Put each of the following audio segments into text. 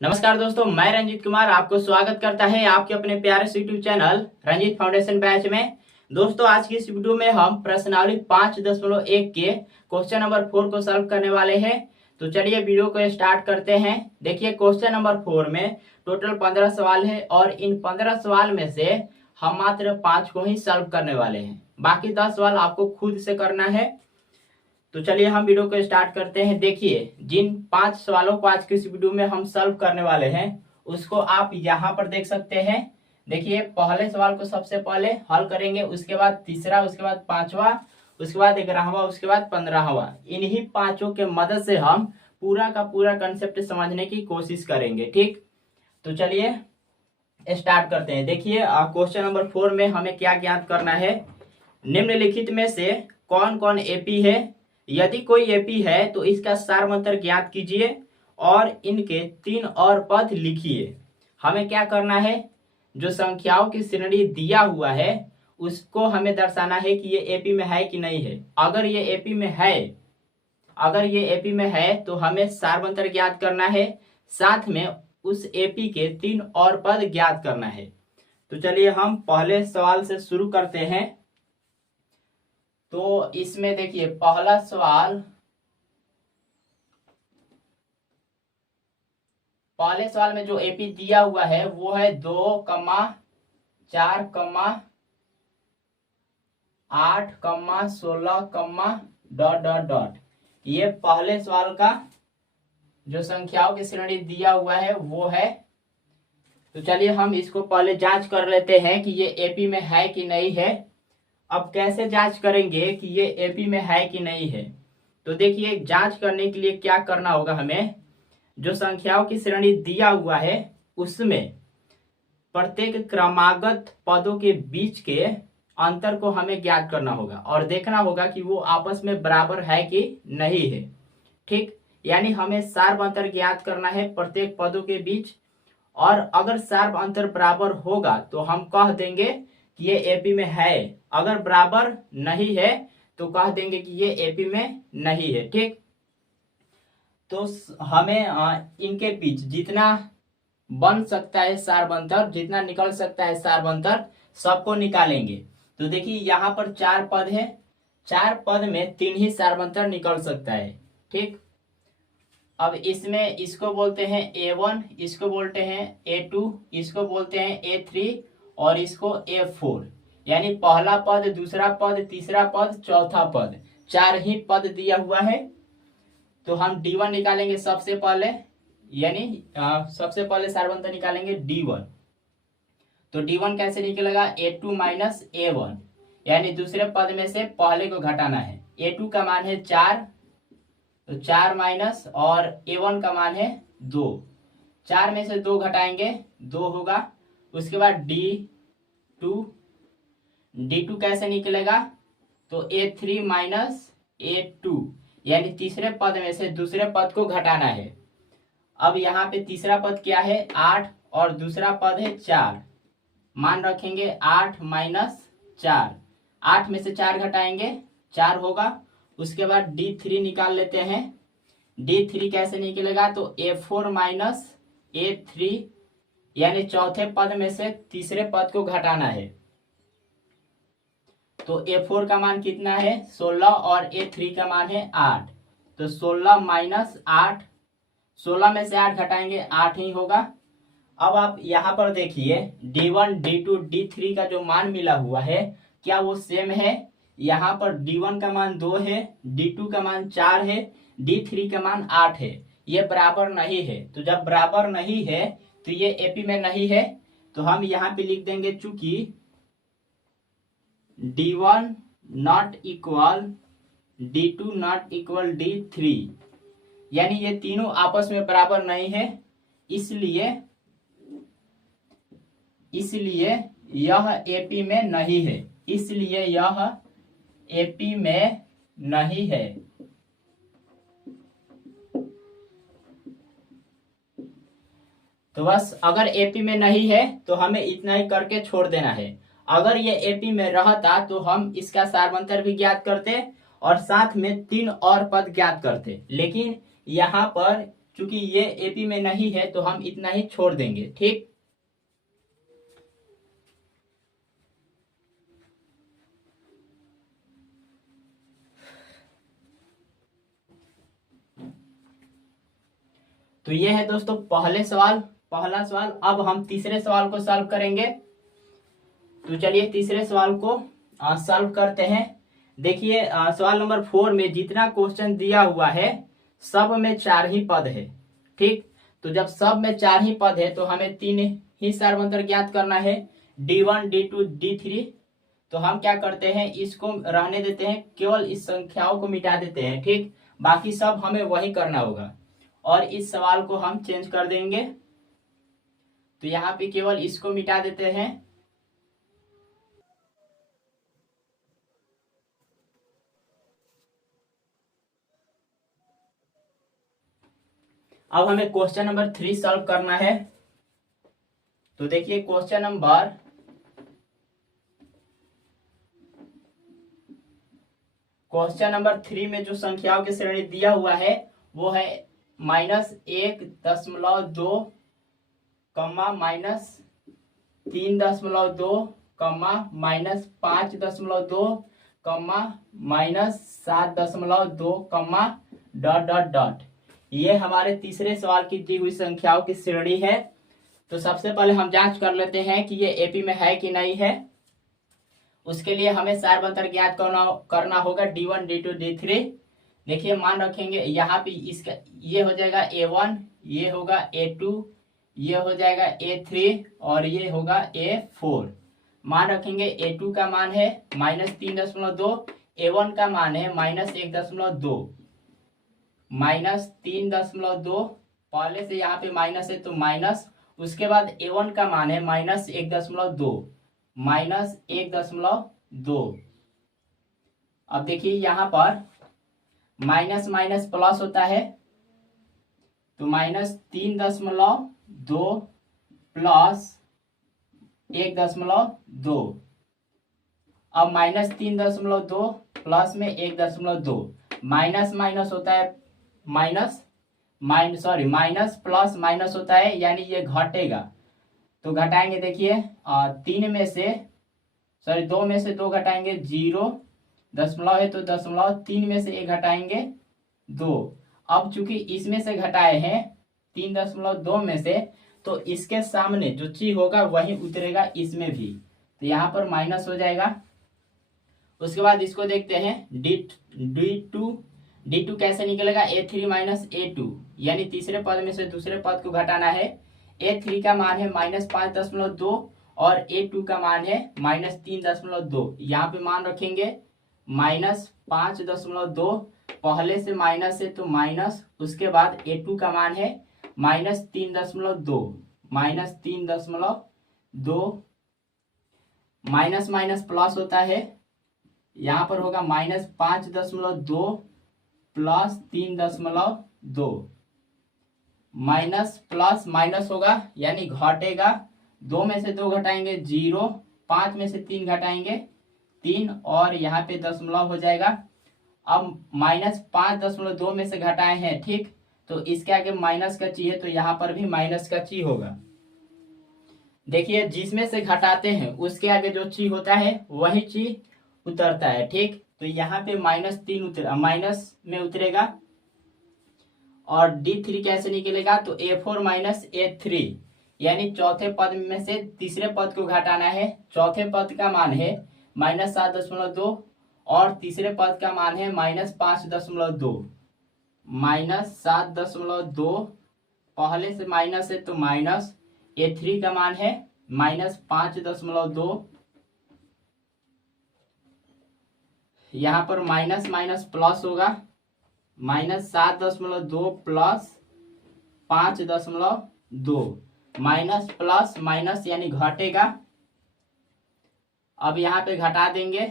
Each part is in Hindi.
नमस्कार दोस्तों, मैं रंजीत कुमार आपको स्वागत करता है आपके अपने प्यारे से YouTube channel Ranjeet foundation batch में। दोस्तों, आज की इस वीडियो में हम प्रश्नावली 5.1 के क्वेश्चन नंबर 4 को सॉल्व करने वाले हैं। तो चलिए वीडियो को स्टार्ट करते हैं। देखिए, क्वेश्चन नंबर 4 में टोटल 15 सवाल है और इन 15 सवाल में से हम मात्र 5 को ही सॉल्व करने वाले हैं। बाकी 10 सवाल आपको खुद से करना है। तो चलिए हम वीडियो को स्टार्ट करते हैं। देखिए, जिन 5 सवालों को आज के इस वीडियो में हम सॉल्व करने वाले हैं उसको आप यहाँ पर देख सकते हैं। देखिए, पहले सवाल को सबसे पहले हल करेंगे, उसके बाद तीसरा, उसके बाद पांचवा, उसके बाद 11वां, उसके बाद 15वां। इन्हीं पांचों के मदद से हम पूरा का पूरा कंसेप्ट समझने की कोशिश करेंगे। ठीक, तो चलिए स्टार्ट करते हैं। देखिए, क्वेश्चन नंबर 4 में हमें क्या ज्ञात करना है। निम्नलिखित में से कौन कौन एपी है? यदि कोई एपी है तो इसका सारमंतर ज्ञात कीजिए और इनके 3 और पद लिखिए। हमें क्या करना है, जो संख्याओं की श्रेणी दिया हुआ है उसको हमें दर्शाना है कि ये एपी में है कि नहीं है। अगर ये एपी में है तो हमें सारमंतर ज्ञात करना है, साथ में उस एपी के 3 और पद ज्ञात करना है। तो चलिए हम पहले सवाल से शुरू करते हैं। तो इसमें देखिए, पहला सवाल में जो एपी दिया हुआ है वो है 2, 4, 8, 16, डॉट डॉट डॉट। ये पहले सवाल का जो संख्याओं की श्रेणी दिया हुआ है वो है। तो चलिए हम इसको पहले जांच कर लेते हैं कि ये एपी में है कि नहीं है। अब कैसे जांच करेंगे कि ये एपी में है कि नहीं है? तो देखिए, जांच करने के लिए क्या करना होगा, हमें जो संख्याओं की श्रेणी दिया हुआ है उसमें प्रत्येक क्रमागत पदों के बीच के अंतर को हमें ज्ञात करना होगा और देखना होगा कि वो आपस में बराबर है कि नहीं है। ठीक, यानी हमें सार्व अंतर ज्ञात करना है प्रत्येक पदों के बीच, और अगर सार्व अंतर बराबर होगा तो हम कह देंगे कि ये एपी में है। अगर बराबर नहीं है तो कह देंगे कि ये एपी में नहीं है। ठीक, तो हमें इनके बीच जितना बन सकता है सार्व अंतर, जितना निकल सकता है सार्व अंतर, सबको निकालेंगे। तो देखिए, यहाँ पर 4 पद है, 4 पद में 3 ही सार्व अंतर निकल सकता है। ठीक, अब इसमें इसको बोलते हैं A1, इसको बोलते हैं A2, इसको बोलते हैं A3 और इसको A4। यानी पहला पद, दूसरा पद, तीसरा पद, चौथा पद, 4 ही पद दिया हुआ है। तो हम D1 निकालेंगे सबसे पहले, यानी सबसे पहले सार्व अंतर निकालेंगे D1। तो D1 कैसे निकलेगा? A2 माइनस A1, यानी दूसरे पद में से पहले को घटाना है। A2 का मान है 4, तो 4 माइनस, और A1 का मान है 2। 4 में से 2 घटाएंगे, 2 होगा। उसके बाद D2 कैसे निकलेगा? तो A3 माइनस A2, यानी तीसरे पद में से दूसरे पद को घटाना है। अब यहाँ पे तीसरा पद क्या है? 8, और दूसरा पद है 4। मान रखेंगे 8 माइनस 4, 8 में से 4 घटाएंगे, 4 होगा। उसके बाद D3 निकाल लेते हैं। D3 कैसे निकलेगा? तो A4 माइनस A3, यानी चौथे पद में से तीसरे पद को घटाना है। तो A4 का मान कितना है? 16, और A3 का मान है 8। तो 16 माइनस 8, 16 में से 8 घटाएंगे, 8 ही होगा। अब आप यहाँ पर देखिए, D1, D2, D3 का जो मान मिला हुआ है क्या वो सेम है? यहाँ पर D1 का मान 2 है, D2 का मान 4 है, D3 का मान 8 है। ये बराबर नहीं है। तो जब बराबर नहीं है तो ये एपी में नहीं है। तो हम यहाँ पे लिख देंगे, चूंकि D1 not equal D2 not equal D3, यानी ये तीनों आपस में बराबर नहीं है, इसलिए यह एपी में नहीं है। इसलिए यह एपी में नहीं है। तो बस, अगर एपी में नहीं है तो हमें इतना ही करके छोड़ देना है। अगर ये एपी में रहता तो हम इसका सार्वंतर भी ज्ञात करते और साथ में 3 और पद ज्ञात करते। लेकिन यहाँ पर चूंकि ये एपी में नहीं है तो हम इतना ही छोड़ देंगे। ठीक, तो ये है दोस्तों पहला सवाल। अब हम तीसरे सवाल को सॉल्व करेंगे। तो चलिए तीसरे सवाल को सॉल्व करते हैं। देखिए सवाल नंबर 4 में जितना क्वेश्चन दिया हुआ है सब में 4 ही पद है। ठीक, तो जब सब में 4 ही पद है तो हमें 3 ही सार्वंतर ज्ञात करना है, D1 D2 D3। तो हम क्या करते हैं, इसको रहने देते हैं, केवल इस संख्याओं को मिटा देते हैं। ठीक, बाकी सब हमें वही करना होगा और इस सवाल को हम चेंज कर देंगे। तो यहाँ पे केवल इसको मिटा देते हैं। अब हमें क्वेश्चन नंबर 3 सॉल्व करना है। तो देखिए क्वेश्चन नंबर 3 में जो संख्याओं की श्रेणी दिया हुआ है वो है -1.2 -3.2 -5.2 -7.2 ... ये हमारे तीसरे सवाल की दी हुई संख्याओं की श्रेणी है। तो सबसे पहले हम जांच कर लेते हैं कि ये एपी में है कि नहीं है। उसके लिए हमें सार्वंतर ज्ञात करना होगा D1 D2 D3। देखिए मान रखेंगे यहाँ पे, इसका ये हो जाएगा A1, ये होगा A2, ये हो जाएगा A3 और ये होगा A4। मान रखेंगे A2 का मान है -3.2, A1 का मान है -1.2, -3.2। पहले से यहाँ पे माइनस है तो माइनस, उसके बाद A1 का मान है -1.2, -1.2। अब देखिए यहाँ पर माइनस माइनस प्लस होता है, तो -3.2 प्लस 1.2। अब -3.2 प्लस में 1.2, माइनस माइनस होता है माइनस प्लस माइनस होता है, यानी ये घटेगा। तो घटाएंगे, देखिए 2 में से 2 घटाएंगे 0, दशमलव है तो दशमलव, 3 में से 1 घटाएंगे 2। अब चूंकि इसमें से घटाए हैं 3.2 में से, तो इसके सामने जो चीज होगा वही उतरेगा इसमें भी, तो यहाँ पर माइनस हो जाएगा। उसके बाद इसको देखते हैं D2 कैसे निकलेगा, A3 -A2, यानी तीसरे पद में से दूसरे पद को घटाना है। A3 का मान है -5.2 और A2 का मान है -3.2। यहाँ पे मान रखेंगे -5.2, पहले से माइनस है तो माइनस, उसके बाद A2 का मान है -3.2, माइनस माइनस प्लस होता है, यहाँ पर होगा -5.2 प्लस 3.2, माइनस प्लस माइनस होगा यानी घटेगा। 2 में से 2 घटाएंगे 0, 5 में से 3 घटाएंगे 3 और यहाँ पे दशमलव हो जाएगा। अब -5.2 में से घटाए हैं, ठीक, तो इसके आगे माइनस का चिन्ह है तो यहाँ पर भी माइनस का चिन्ह होगा। देखिए जिसमें से घटाते हैं उसके आगे जो चिन्ह होता है वही चिन्ह उतरता है। ठीक, तो यहाँ पे -3 माइनस में उतरेगा। और D3 कैसे निकलेगा, तो A4 A3, यानी चौथे पद में से तीसरे पद को घटाना है। चौथे पद का मान है -7.2 और तीसरे पद का मान है -5.2, -7.2, पहले से माइनस है तो माइनस, A3 का मान है -5.2, यहाँ पर माइनस माइनस प्लस होगा, -7.2 प्लस 5.2, माइनस प्लस माइनस यानी घटेगा। अब यहाँ पे घटा देंगे,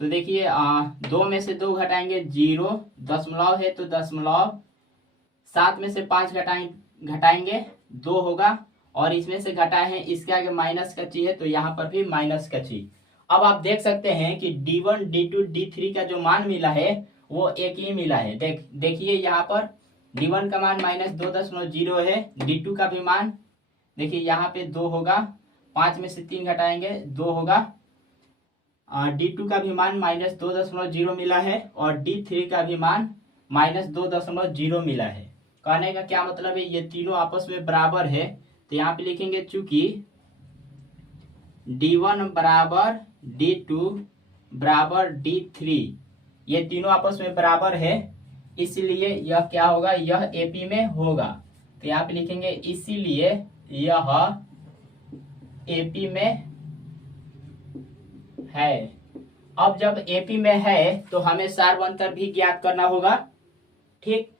तो देखिए 2 में से 2 घटाएंगे 0, दशमलव है तो दशमलव, 7 में से 5 घटाएंगे 2 होगा, और इसमें से घटाए हैं इसके आगे माइनस का चिन्ह है तो यहाँ पर भी माइनस का चिन्ह। अब आप देख सकते हैं कि D1 D2 D3 का जो मान मिला है वो एक ही मिला है। देखिए यहाँ पर D1 का मान -2.0 है। D2 का भी मान देखिए यहाँ पे 2 होगा, 5 में से 3 घटाएंगे 2 होगा। D2 का भी मान -2.0 मिला है और D3 का भी मान -2.0 मिला है। कहने का क्या मतलब है, ये तीनों आपस में बराबर है। तो यहाँ पे लिखेंगे चूंकि D1 बराबर D2 बराबर D3, ये तीनों आपस में बराबर है, इसलिए यह क्या होगा, यह AP में होगा। तो यहाँ पे लिखेंगे इसीलिए यह AP में है। अब जब AP में है तो हमें सार्वअंतर भी ज्ञात करना होगा। ठीक,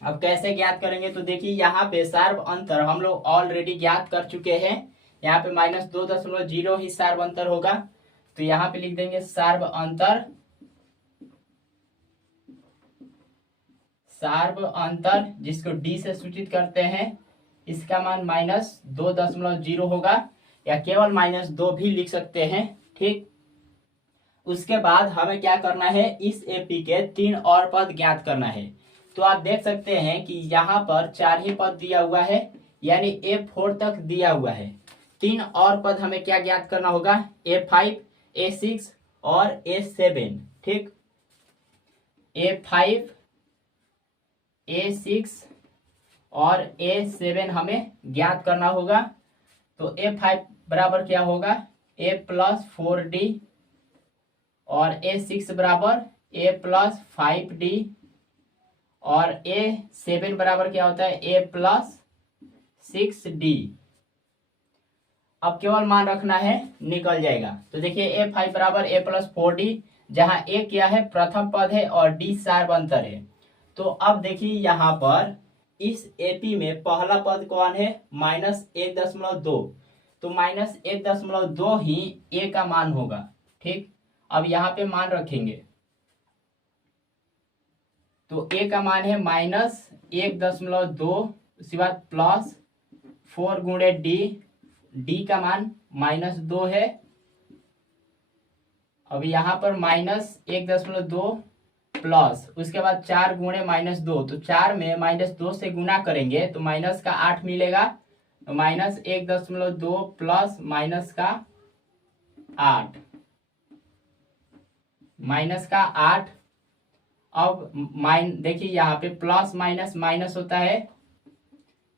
अब कैसे ज्ञात करेंगे, तो देखिए यहाँ पे सार्वअंतर हम लोग ऑलरेडी ज्ञात कर चुके हैं। यहाँ पे -2.0 ही सार्वअंतर होगा। तो यहाँ पे लिख देंगे सार्वअंतर, सार्वअंतर जिसको D से सूचित करते हैं, इसका मान -2.0 होगा, या केवल -2 भी लिख सकते हैं। ठीक, उसके बाद हमें क्या करना है, इस AP के 3 और पद ज्ञात करना है। तो आप देख सकते हैं कि यहाँ पर 4 ही पद दिया हुआ है, यानी A4 तक दिया हुआ है। 3 और पद हमें क्या ज्ञात करना होगा, A5, A6 और A7। ठीक, A5, A6 और A7 हमें ज्ञात करना होगा। तो A5 बराबर क्या होगा, A+4D और A6 बराबर A+5D और A7 बराबर क्या होता है, A+6D। अब केवल मान रखना है, निकल जाएगा। तो देखिए A5 बराबर A+4D, जहां A क्या है, प्रथम पद है और D सार्वअंतर है। तो अब देखिए यहाँ पर इस AP में पहला पद कौन है, -1.2, तो -1.2 ही A का मान होगा। ठीक, अब यहाँ पे मान रखेंगे, तो A का मान है -1.2, उसके बाद +4 गुणे D का मान -2 है। अब यहाँ पर -1.2 प्लस उसके बाद 4 गुणे -2, तो 4 में -2 से गुना करेंगे तो माइनस का 8 मिलेगा। तो -1.2 प्लस -8, -8। अब देखिए यहाँ पे प्लस माइनस माइनस होता है,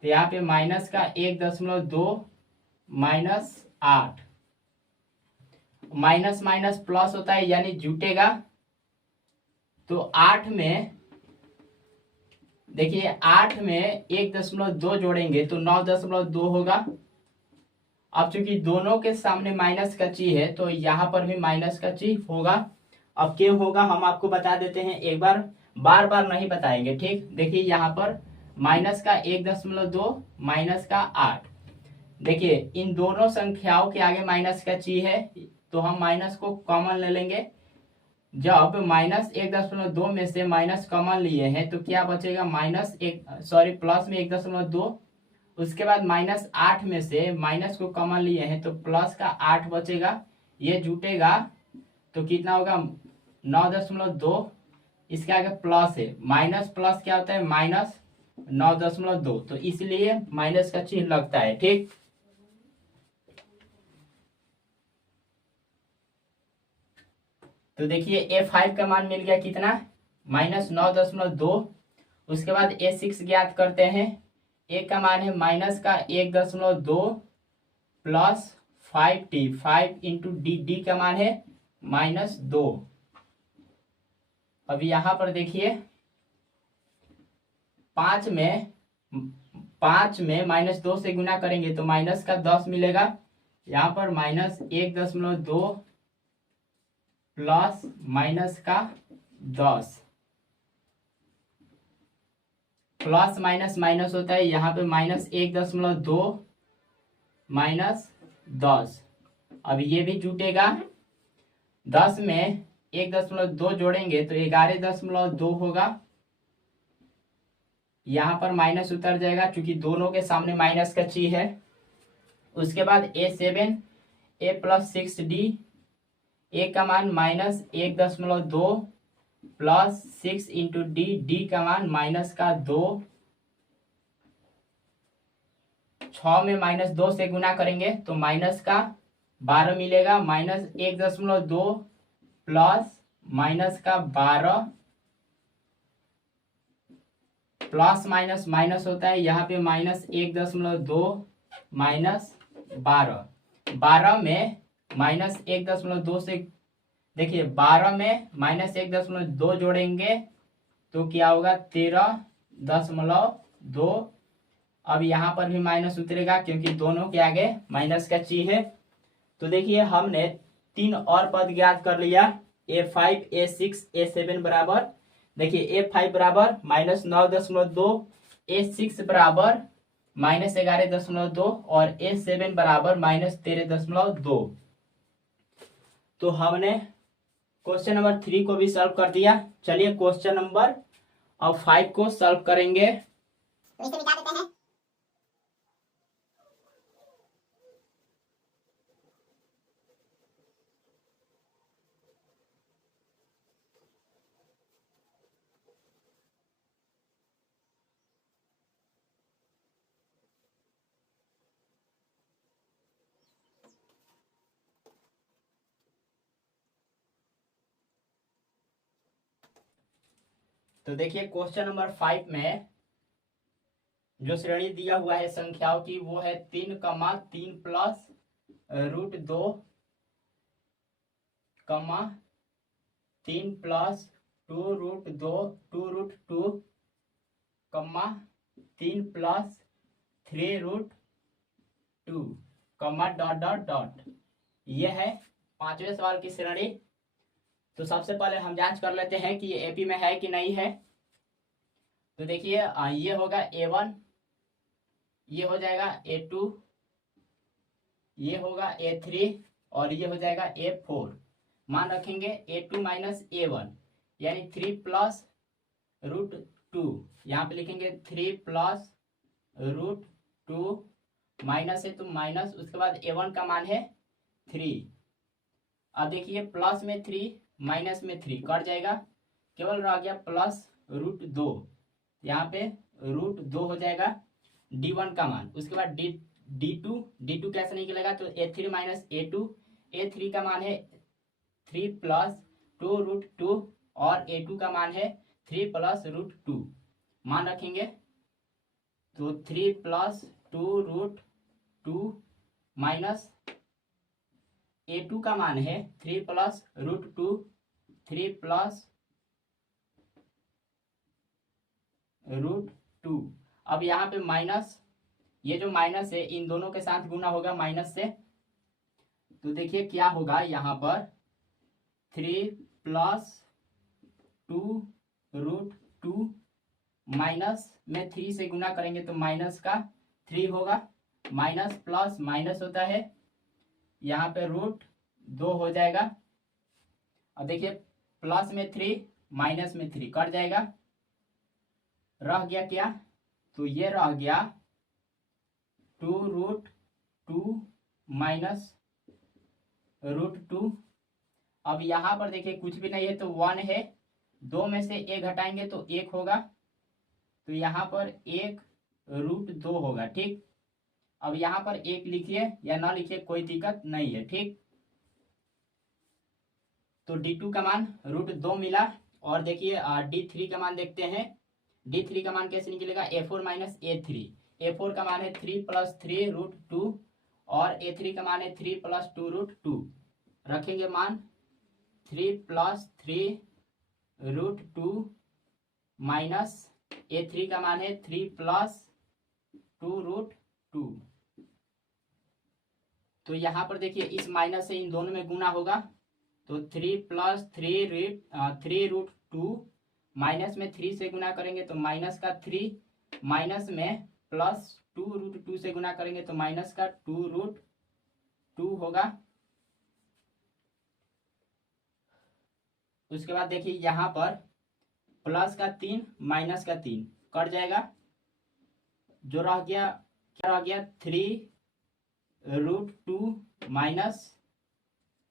तो यहाँ पे -1.2 -8, माइनस माइनस प्लस होता है यानी जुटेगा। तो 8 में देखिए 8 में 1.2 जोड़ेंगे तो 9.2 होगा। अब चूंकि दोनों के सामने माइनस का चिन्ह है तो यहाँ पर भी माइनस का चिन्ह होगा। अब क्यों होगा हम आपको बता देते हैं एक बार, बार बार नहीं बताएंगे। ठीक, देखिए यहाँ पर माइनस का 1.2 माइनस का 8, देखिए इन दोनों संख्याओं के आगे माइनस का चिन्ह है तो हम माइनस को कॉमन ले लेंगे। जब -1.2 में से माइनस कॉमन लिए हैं तो क्या बचेगा, प्लस में 1.2, उसके बाद -8 में से माइनस को कॉमन लिए हैं तो प्लस का 8 बचेगा, ये जुटेगा तो कितना होगा 9.2, इसके आगे प्लस है, माइनस प्लस क्या होता है -9.2, तो इसलिए माइनस का चिन्ह लगता है। ठीक, तो देखिए A5 का मान मिल गया कितना, -9.2। उसके बाद A6 ज्ञात करते हैं, A का मान है -1.2 प्लस 5D, 5 इंटू D का मान है -2। अब यहाँ पर देखिए 5 में -2 से गुना करेंगे तो माइनस का 10 मिलेगा। यहाँ पर -1.2 प्लस माइनस का 10, प्लस माइनस माइनस होता है, यहाँ पे -1.2 -10। अब ये भी जुटेगा, 10 में 1.2 जोड़ेंगे तो 11.2 होगा। यहाँ पर माइनस उतर जाएगा क्योंकि दोनों के सामने माइनस का चिन्ह है। उसके बाद A7, A+6D, A का मान -1.2 प्लस 6 इंटू डी, डी का मान माइनस का 2, 6 में -2 से गुना करेंगे तो माइनस का 12 मिलेगा, -1.2 प्लस माइनस का 12 प्लस माइनस माइनस होता है, यहाँ पे -1.2 -12, 12 में -1.2 से देखिए 12 में -1.2 जोड़ेंगे तो क्या होगा 13.2। अब यहाँ पर भी माइनस उतरेगा क्योंकि दोनों के आगे माइनस का चिन्ह है। तो देखिए हमने 3 और पद ज्ञात कर लिया, A5 A6 A7 बराबर, देखिए A5 बराबर -9.2, A6 बराबर -11.2 और A7 बराबर -13.2। तो हमने क्वेश्चन नंबर 3 को भी सॉल्व कर दिया। चलिए क्वेश्चन नंबर अब 5 को सॉल्व करेंगे। तो इसे मिटा देते हैं। तो देखिए क्वेश्चन नंबर 5 में जो श्रेणी दिया हुआ है संख्याओं की वो है 3,3 plus √2, 3 plus 2√2, 2√2, 3 plus 3√2, dot dot dot. ये है 5वें सवाल की श्रेणी। तो सबसे पहले हम जांच कर लेते हैं कि ये एपी में है कि नहीं है। तो देखिए ये होगा A1, ये हो जाएगा A2, ये होगा A3 और ये हो जाएगा A4। मान रखेंगे A2 माइनस A1 यानी 3 प्लस √2, यहाँ पे लिखेंगे 3 प्लस √2, माइनस है तो माइनस, उसके बाद A1 का मान है 3। अब देखिए प्लस में 3 माइनस में 3 कट जाएगा, केवल रह गया प्लस √2, यहाँ पे √2 हो जाएगा D1 का मान। उसके बाद D2 कैसे निकलेगा तो A3 माइनस A2, A3 का मान है 3 प्लस 2√2 और A2 का मान है 3 प्लस √2। मान रखेंगे तो 3 प्लस 2√2 माइनस A2 का मान है 3 प्लस √2, 3 प्लस √2। अब यहाँ पे माइनस, ये जो माइनस है इन दोनों के साथ गुना होगा माइनस से। तो देखिए क्या होगा यहाँ पर 3 प्लस 2√2 माइनस में 3 से गुना करेंगे तो माइनस का 3 होगा, माइनस प्लस माइनस होता है, यहाँ पे √2 हो जाएगा। अब देखिए प्लस में 3 माइनस में 3 कट जाएगा, रह गया क्या तो ये रह गया 2√2 माइनस √2। अब यहाँ पर देखिए कुछ भी नहीं है तो 1 है, 2 में से 1 घटाएंगे तो 1 होगा, तो यहाँ पर 1√2 होगा। ठीक, अब यहाँ पर 1 लिखिए या ना लिखिए कोई दिक्कत नहीं है। ठीक, तो D2 का मान √2 मिला। और देखिए D3 का मान देखते हैं। D3 का मान कैसे निकलेगा A4 माइनस A3, A4 का मान है 3 प्लस 3√2 और A3 का मान है 3 प्लस 2√2। रखेंगे मान 3 प्लस 3√2 माइनस A3 का मान है 3 प्लस 2√2। तो यहाँ पर देखिए इस माइनस से इन दोनों में गुना होगा तो 3 प्लस 3√2 माइनस में 3 से गुना करेंगे तो माइनस का 3, माइनस में प्लस 2√2 से गुना करेंगे तो माइनस का 2√2 होगा। उसके बाद देखिए यहाँ पर प्लस का 3 माइनस का 3 कट जाएगा, जो रह गया क्या रह गया 3√2 माइनस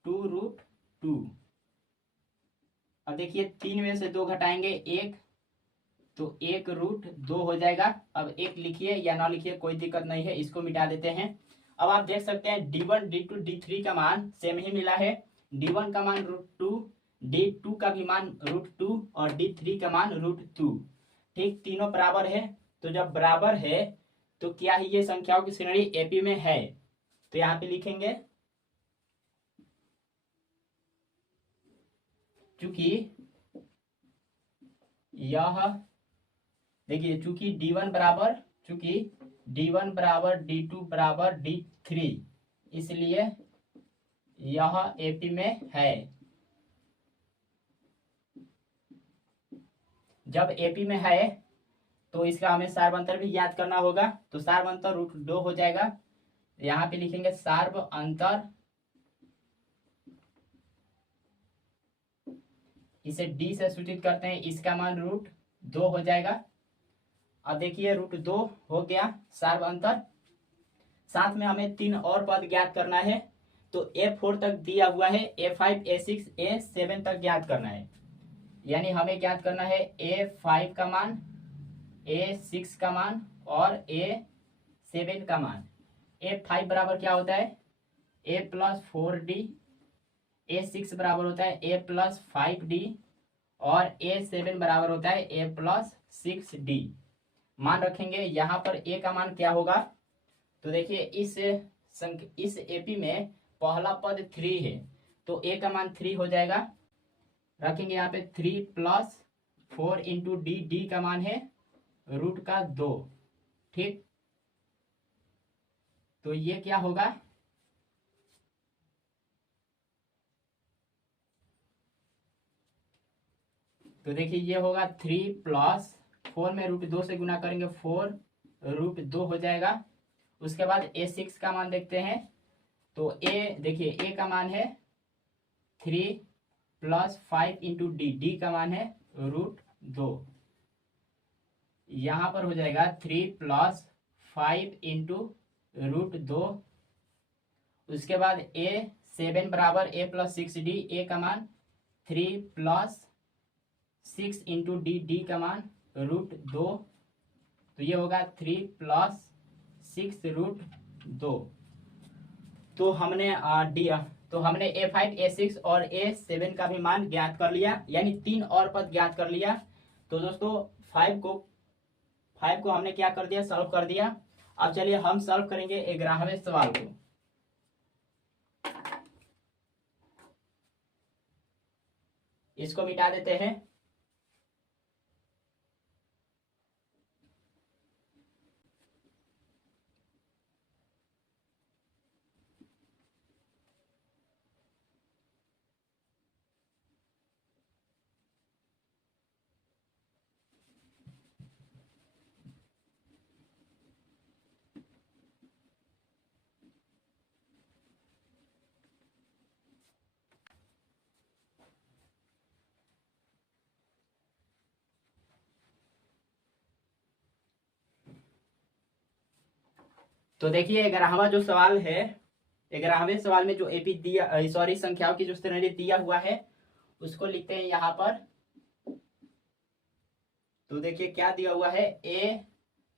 2√2। अब देखिए 3 में से 2 घटाएंगे 1, तो 1√2 हो जाएगा। अब 1 लिखिए या ना लिखिए कोई दिक्कत नहीं है, इसको मिटा देते हैं। अब आप देख सकते हैं D1 D2 D3 का मान सेम ही मिला है। D1 का मान √2, D2 का भी मान √2 और D3 का मान √2। ठीक, तीनों बराबर है। तो जब बराबर है तो क्या है, ये संख्याओं की श्रेणी एपी में है। तो यहाँ पे लिखेंगे चूंकि यह देखिए चूंकि D1 बराबर D2 बराबर D3, इसलिए यह एपी में है। जब एपी में है तो इसका हमें सार्वंतर भी याद करना होगा। तो सार्वंतर √2 हो जाएगा। यहाँ पे लिखेंगे सार्वंतर, इसे D से सूचित करते हैं, इसका मान √2 हो जाएगा। अब देखिए √2 हो गया सार्वंतर। साथ में हमें 3 और पद ज्ञात करना है। तो A4 तक दिया हुआ है, A5 A6 A7 तक ज्ञात करना है। यानी हमें ज्ञात करना है A5 का मान, A6 का मान और A7 का मान। A5 बराबर क्या होता है, A+4D। A6 बराबर होता है A+5D और A7 बराबर होता है A+6D। मान रखेंगे। यहाँ पर A का मान क्या होगा, तो देखिए इस एपी में पहला पद 3 है, तो A का मान 3 हो जाएगा। रखेंगे यहाँ पे 3 + 4 × D, D का मान है √2। ठीक, तो ये क्या होगा, तो देखिए ये होगा 3 + 4 में √2 से गुना करेंगे 4√2 हो जाएगा। उसके बाद A6 का मान देखते हैं। तो देखिए A का मान है 3 + 5 × D, D का मान है √2। यहाँ पर हो जाएगा 3 + 5 × √2। उसके बाद A7 बराबर A+6D, A का मान 3 + 6 × D, D का मान √2। तो ये होगा 3 + 6√2। तो हमने A5 A6 और A7 का भी मान ज्ञात कर लिया, यानी 3 और पद ज्ञात कर लिया। तो दोस्तों 5 को हमने क्या कर दिया, सॉल्व कर दिया। अब चलिए हम सॉल्व करेंगे 11वें सवाल को। इसको मिटा देते हैं। तो देखिए 11वां जो सवाल है, 11वें सवाल में जो एपी दिया, सॉरी संख्याओं की जो श्रेणी दिया हुआ है उसको लिखते हैं यहाँ पर। तो देखिए क्या दिया हुआ है, A,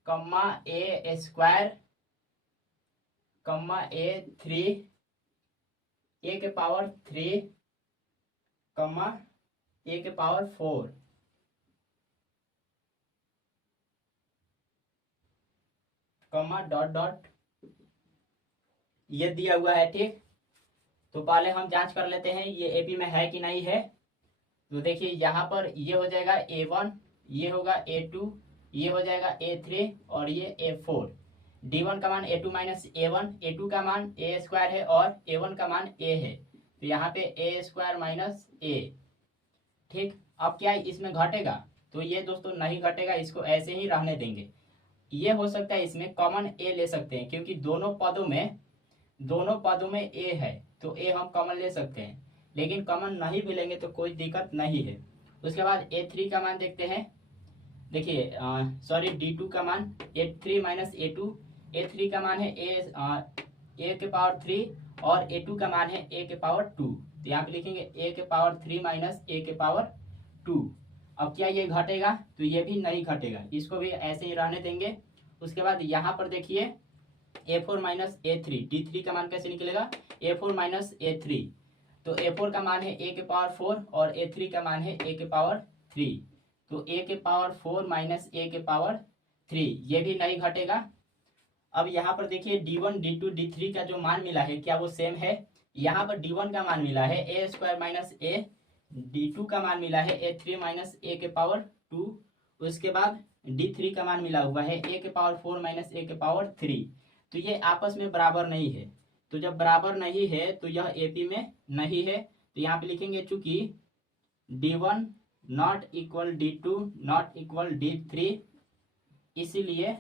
A², A3, A⁴, A⁴, dot dot ये दिया हुआ है। ठीक, तो पहले हम जांच कर लेते हैं ये एपी में है कि नहीं है। तो देखिए यहाँ पर ये हो जाएगा A1, ये होगा A2, ये हो जाएगा A3 और ये A4। D1 का मान A2 - A1, A2 का मान A² है और A1 का मान A है, तो यहाँ पे A² - A। ठीक, अब क्या इसमें घटेगा, तो ये दोस्तों नहीं घटेगा, इसको ऐसे ही रहने देंगे। ये हो सकता है इसमें कॉमन A ले सकते हैं, क्योंकि दोनों पदों में A है, तो A हम कॉमन ले सकते हैं। लेकिन कॉमन नहीं भी लेंगे तो कोई दिक्कत नहीं है। उसके बाद A3 का मान देखते हैं। देखिए सॉरी D2 का मान A3 - A2, A3 का मान है A⁴ और A2 का मान है A⁴। तो यहाँ पे लिखेंगे A⁴ - A⁴। 2। अब क्या ये घटेगा? तो ये भी नहीं घटेगा, इसको भी ऐसे ही रहने देंगे। उसके बाद यहाँ पर देखिए a4 माइनस a3, d3 का मान कैसे निकलेगा? a4 minus a3। तो a4 का मान है a के पावर 4 और a3 का मान है a के पावर 3। तो a के पावर 4 माइनस a के पावर 3, ये भी नहीं घटेगा। अब यहाँ पर देखिए d1 d2 d3 का जो मान मिला है क्या वो सेम है? यहाँ पर d1 का मान मिला है a square minus a, d2 का मान मिला है a3 माइनस a के पावर 2, उसके बाद d3 का मान मिला हुआ है a के पावर 4 माइनस a के पावर 3। तो ये आपस में बराबर नहीं है, तो जब बराबर नहीं है तो यह एपी में नहीं है। तो यहाँ पे लिखेंगे चूंकि d1 not equal d2 not equal d3, इसलिए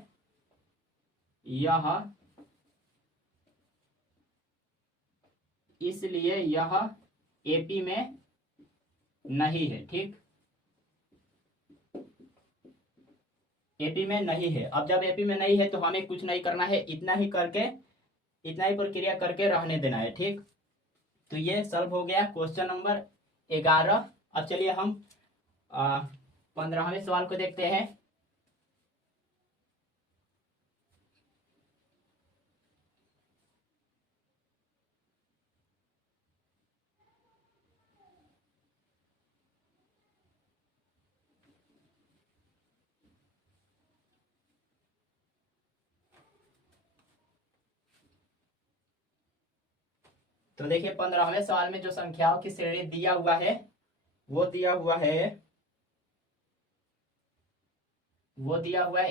यह एपी में नहीं है। ठीक, एपी में नहीं है। अब जब एपी में नहीं है तो हमें कुछ नहीं करना है, इतना ही प्रक्रिया करके रहने देना है। ठीक, तो ये सॉल्व हो गया क्वेश्चन नंबर 11। अब चलिए हम 15वें सवाल को देखते हैं। तो देखिए 15वें सवाल में जो संख्याओं की श्रेणी दिया हुआ है वो दिया हुआ है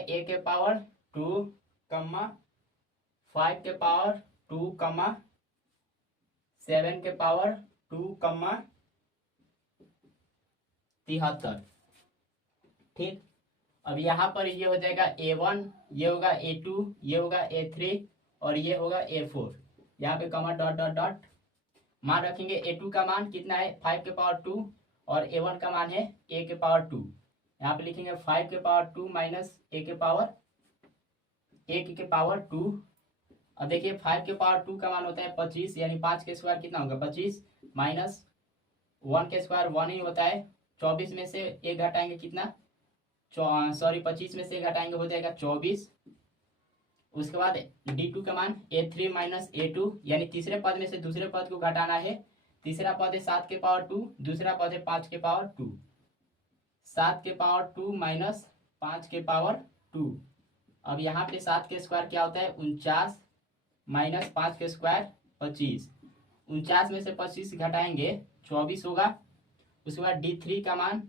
a के पावर 2, 5 के पावर 2, 7 के पावर 2, 73। ठीक, अब यहाँ पर ये हो जाएगा a1, ये होगा a2, ये होगा a3 और ये होगा a4। यहाँ पे कमा डॉट डॉट डॉट मान रखेंगे। a2 का मान कितना है? 5 के पावर 2 और a1 का मान है a के पावर 2। यहाँ पे लिखेंगे 5 के पावर 2 माइनस a के पावर 2। अब देखिए 5 के पावर 2 का मान होता है 25, यानी 5 के स्क्वायर कितना होगा? 25 माइनस 1 के स्क्वायर 1 ही होता है। 24 में से एक घटाएंगे कितना? 25 में से घटाएंगे हो जाएगा 24। उसके बाद d2 का मान a3 माइनस a2, यानी तीसरे पद में से दूसरे पद को घटाना है। तीसरा पद है 7 के पावर 2, दूसरा पद है 5 के पावर 2। 7 के पावर 2 माइनस 5 के पावर 2। अब यहाँ पे 7 के स्क्वायर क्या होता है? 49 माइनस 5 के स्क्वायर 25। 49 में से 25 घटाएंगे 24 होगा। उसके बाद d3 का मान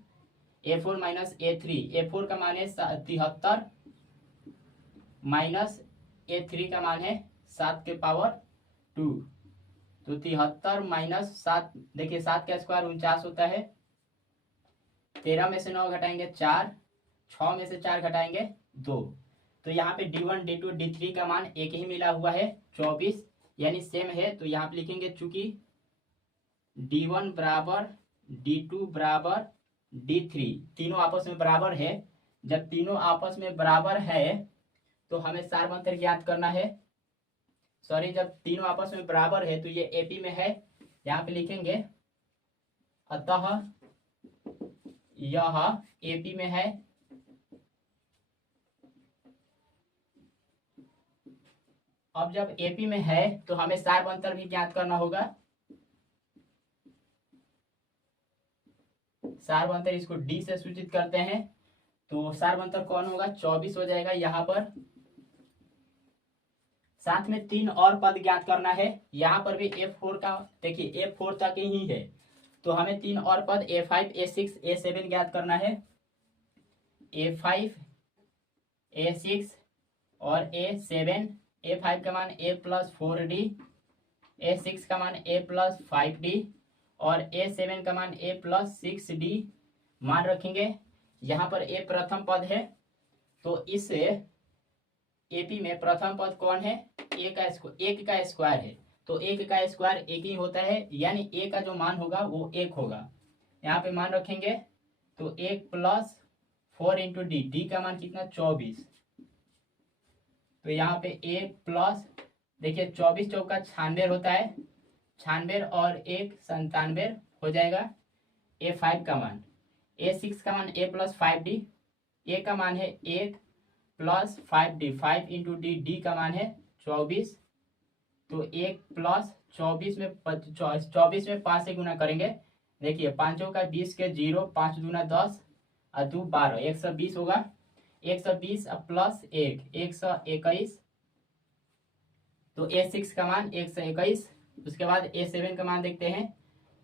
a4 माइनस a3, a4 का मान है 73 माइनस a3 का मान है 7 के पावर 2। तो 73 माइनस 7, देखिए 7 का स्क्वायर 49 होता है। 13 में से 9 घटाएंगे 4, 6 में से 4 घटाएंगे 2। तो यहाँ पे d1 d2 d3 का मान एक ही मिला हुआ है 24, यानी सेम है। तो यहाँ पे लिखेंगे चूंकि d1 बराबर d2 बराबर d3, तीनों आपस में बराबर है। जब तीनों आपस में बराबर है तो हमें सारवंतर ज्ञात करना है। जब तीनों आपस में बराबर है तो ये एपी में है। यहाँ पे लिखेंगे अतः यह एपी में है। अब जब एपी में है तो हमें सारवंतर भी ज्ञात करना होगा। सारवंतर इसको डी से सूचित करते हैं। तो सारवंतर कौन होगा? 24 हो जाएगा यहाँ पर। साथ में 3 और पद ज्ञात करना है। यहाँ पर भी f4 का, देखिए f4 तक ही है तो हमें 3 और पद a5 a6 a7 ज्ञात करना है। a5 a6 और a7। a5 का मान a प्लस 4d, a6 का मान a प्लस 5d और a7 का मान a प्लस 6d मान रखेंगे। यहाँ पर a प्रथम पद है तो इस एपी में प्रथम पद कौन है? एक का स्क्वायर है। तो एक का स्क्वायर एक ही होता है, यानी ए का जो मान होगा वो 1 होगा। यहाँ पे मान रखेंगे तो 1 प्लस 4 इंटू डी, डी का मान कितना? 24। तो यहाँ पे 1 प्लस, देखिए 24 चौका 96 होता है, 96 और 1 97 हो जाएगा। a5 का मान A6 का मान a प्लस 5d, a का मान है 1 plus 5d, 5 into D, D का मान है 24। तो 1 प्लस 24 में 24 में 5 से गुना करेंगे। देखिए 5 का 20 के 0, 5 दूना 10 और 2 12, 120 होगा। 120 प्लस 1, 121। तो A6 का मान 121। उसके बाद A7 का मान देखते हैं।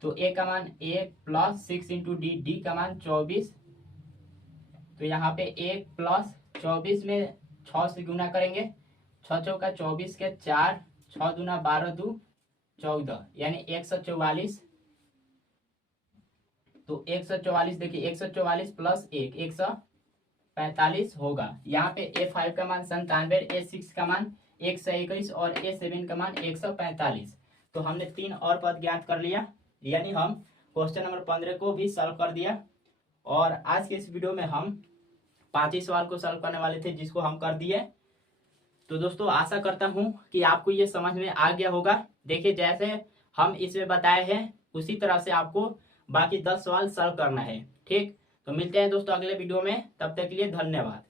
तो A का मान 1 प्लस 6 इंटू डी, डी का मान 24। तो यहाँ पे 1 प्लस 24 में 6 से गुना करेंगे। 6 चौका 24 के 4, 6 दूना 12, 2 14, यानी 144। तो 144, देखिए 144 प्लस 1, 145 होगा। यहाँ पे A5 का मान 97, A6 का मान 121 और A7 का मान 145। तो हमने 3 और पद ज्ञात कर लिया, यानी हम क्वेश्चन नंबर 15 को भी सॉल्व कर दिया। और आज के इस वीडियो में हम 5 सवाल को सॉल्व करने वाले थे, जिसको हम कर दिए। तो दोस्तों आशा करता हूं कि आपको ये समझ में आ गया होगा। देखिए जैसे हम इसमें बताए हैं उसी तरह से आपको बाकी 10 सवाल सॉल्व करना है। ठीक, तो मिलते हैं दोस्तों अगले वीडियो में, तब तक के लिए धन्यवाद।